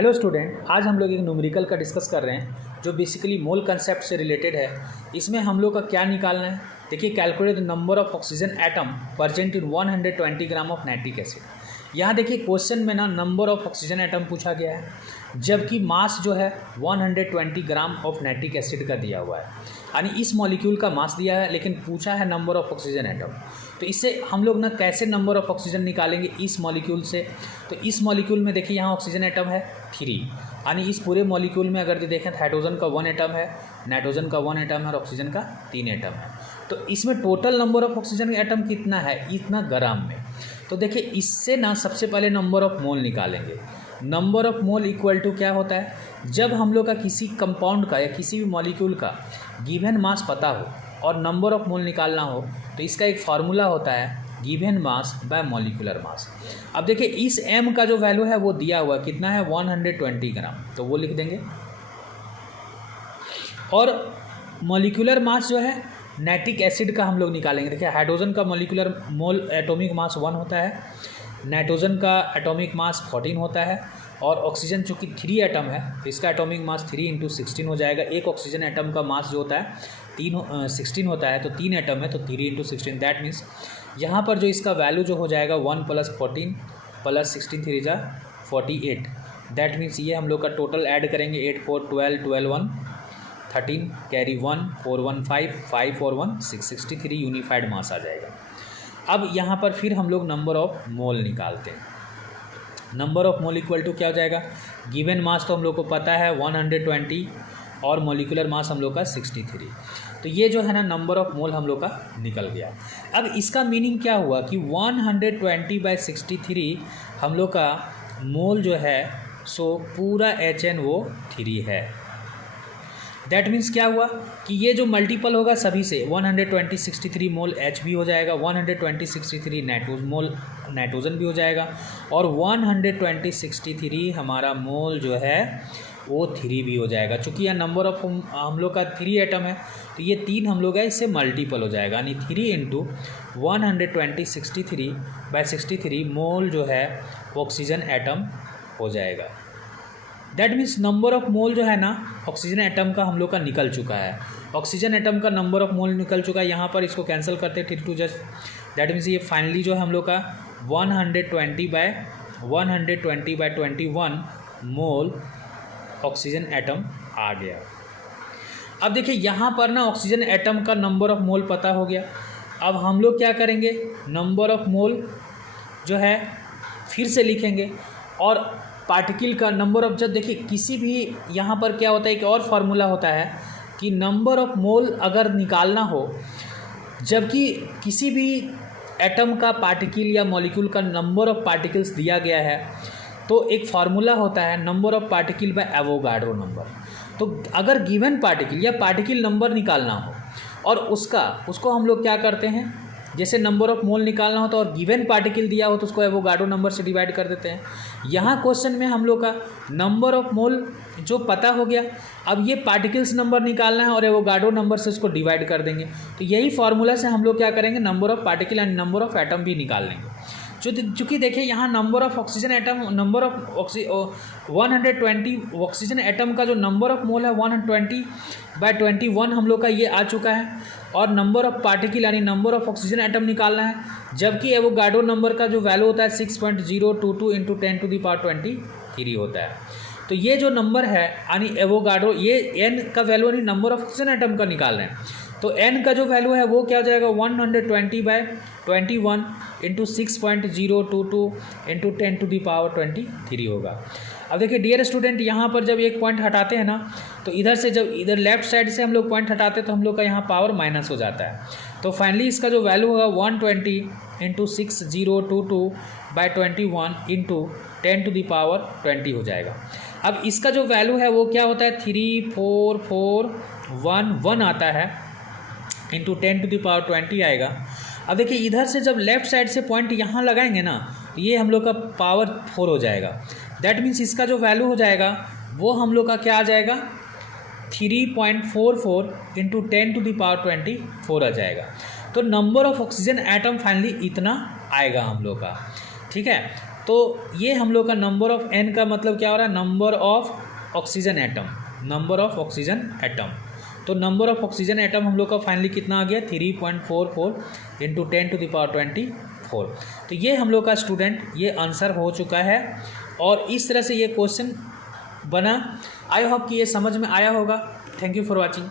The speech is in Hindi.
हेलो स्टूडेंट, आज हम लोग एक न्यूमेरिकल का डिस्कस कर रहे हैं जो बेसिकली मोल कंसेप्ट से रिलेटेड है। इसमें हम लोग का क्या निकालना है, देखिए calculate the number of oxygen atom present in 120 gram of nitric acid. यहाँ देखिए क्वेश्चन में ना नंबर ऑफ ऑक्सीजन एटम पूछा गया है, जबकि मास जो है 120 ग्राम ऑफ नाइट्रिक एसिड का दिया हुआ है, यानी इस मॉलिक्यूल का मास दिया है लेकिन पूछा है नंबर ऑफ ऑक्सीजन एटम। तो इससे हम लोग ना कैसे नंबर ऑफ ऑक्सीजन निकालेंगे इस मॉलिक्यूल से। तो इस मॉलिक्यूल में देखिए यहाँ ऑक्सीजन एटम है 3, यानी इस पूरे मॉलिक्यूल में अगर देखें तो हाइड्रोजन का 1 एटम है, नाइट्रोजन का 1 एटम है और ऑक्सीजन का 3 एटम है। तो इसमें total number of oxygen atom कितना है, इतना ग्राम में। तो देखिए इससे ना सबसे पहले नंबर ऑफ मोल निकालेंगे। Number of mole equal to क्या होता है, जब हम लोग का किसी कंपाउंड का या किसी भी मॉलिक्यूल का गिवन मास पता हो और नंबर ऑफ मोल निकालना हो तो इसका एक फार्मूला होता है given mass by molecular mass. अब देखिए इस m का जो वैल्यू है वो दिया हुआ कितना है 120 ग्राम, तो वो लिख देंगे। और मॉलिक्यूलर मास जो है नाइट्रिक एसिड का हम लोग निकालेंगे। देखिए हाइड्रोजन का मॉलिक्यूलर मोल एटॉमिक मास 1 होता है, नाइट्रोजन का एटॉमिक मास 14 होता है और ऑक्सीजन चूँकि 3 एटम है तो इसका एटॉमिक मास 3 × 16 हो जाएगा। एक ऑक्सीजन एटम का मास जो होता है 16 होता है, तो 3 एटम है तो 3 × 16। दैट मीन्स यहाँ पर जो इसका वैल्यू जो हो जाएगा 1 + 14 + 16 3 = 48। दैट मीन्स ये हम लोग का टोटल ऐड करेंगे 8 4 12 12 1 13 कैरी 1 4 1 5 5 4 1 6 63 यूनिफाइड मास आ जाएगा। अब यहाँ पर फिर हम लोग नंबर ऑफ मोल निकालते हैं। Number of mole equal to क्या हो जाएगा, गिवन मास तो हम लोग को पता है 120 और मॉलिक्यूलर मास हम लोग का 63। तो ये जो है ना नंबर ऑफ मोल हम लोग का निकल गया। अब इसका मीनिंग क्या हुआ कि 120/63 हम लोग का मोल जो है सो पूरा HN वो 3 है। दैट मीन्स क्या हुआ कि ये जो मल्टीपल होगा सभी से 120/63 मोल H भी हो जाएगा, 120/63 मोल नाइट्रोजन भी हो जाएगा और 120/63 हमारा मोल जो है वो 3 भी हो जाएगा। चूँकि यह नंबर ऑफ हम लोग का 3 एटम है तो ये 3 हम लोग है इससे मल्टीपल हो जाएगा, यानी 3 × 120/63 मोल जो है ऑक्सीजन एटम हो जाएगा। दैट मीन्स नंबर ऑफ मोल जो है ना ऑक्सीजन एटम का हम लोग का निकल चुका है। ऑक्सीजन एटम का नंबर ऑफ मोल निकल चुका है। यहाँ पर इसको कैंसिल करते हैं 3 2 जस्ट। दैट मीन्स ये फाइनली जो है हम लोग का 120/21 मोल ऑक्सीजन एटम आ गया। अब देखिए यहाँ पर ना ऑक्सीजन एटम का नंबर ऑफ मोल पता हो गया। अब हम लोग क्या करेंगे, नंबर ऑफ मोल जो है फिर से लिखेंगे और पार्टिकल का नंबर ऑफ, जब देखिए किसी भी यहाँ पर क्या होता है कि और फार्मूला होता है कि नंबर ऑफ मोल अगर निकालना हो जबकि किसी भी एटम का पार्टिकल या मॉलिक्यूल का नंबर ऑफ पार्टिकल्स दिया गया है तो एक फार्मूला होता है number of particle by Avogadro number. तो अगर गिवन पार्टिकल या पार्टिकल नंबर निकालना हो और उसको हम लोग क्या करते हैं, जैसे नंबर ऑफ मोल निकालना हो तो और गिवन पार्टिकल दिया हो तो उसको एवोगाड्रो नंबर से डिवाइड कर देते हैं। यहाँ क्वेश्चन में हम लोग का नंबर ऑफ मोल जो पता हो गया, अब ये पार्टिकल्स नंबर निकालना है और एवोगाड्रो नंबर से उसको डिवाइड कर देंगे। तो यही फार्मूला से हम लोग क्या करेंगे, number of particle and number of atom भी निकाल लेंगे। चूँकि देखिए यहाँ number of oxygen atom, number of 120 oxygen atom का जो नंबर ऑफ मोल है 120/21 हम लोग का ये आ चुका है और नंबर ऑफ पार्टिकल यानी नंबर ऑफ ऑक्सीजन एटम निकालना है, जबकि एवोगाड्रो नंबर का जो वैल्यू होता है 6.022 × 10⁻23 होता है। तो ये जो नंबर है यानी एवोगाड्रो, ये n का वैल्यू यानी नंबर ऑफ ऑक्सीजन एटम का निकाल रहे हैं, तो n का जो वैल्यू है वो क्या हो जाएगा 120/21 × 6.022 × 10⁻23 होगा। अब देखिए डियर स्टूडेंट, यहाँ पर जब एक पॉइंट हटाते हैं ना तो इधर से जब इधर लेफ्ट साइड से हम लोग पॉइंट हटाते हैं तो हम लोग का यहाँ पावर माइनस हो जाता है। तो फाइनली इसका जो वैल्यू होगा 120 × 6022/21 × 10⁻20 हो जाएगा। अब इसका जो वैल्यू है वो क्या होता है 34411 आता है इंटू 10⁻20 आएगा। अब देखिए इधर से जब लेफ़्ट साइड से पॉइंट यहाँ लगाएंगे ना तो ये हम लोग का पावर 4 हो जाएगा। दैट मीन्स इसका जो वैल्यू हो जाएगा वो हम लोग का क्या आ जाएगा 3.44 × 10⁻24 आ जाएगा। तो number of oxygen atom finally इतना आएगा हम लोग का, ठीक है। तो ये हम लोग का नंबर ऑफ n का मतलब क्या हो रहा है, number of oxygen atom, number of oxygen atom. तो नंबर ऑफ ऑक्सीजन एटम हम लोग का फाइनली कितना आ गया, 3.44 इंटू 10⁻24। तो ये हम लोग का स्टूडेंट ये आंसर हो चुका है और इस तरह से ये क्वेश्चन बना। आई होप कि ये समझ में आया होगा। Thank you for watching.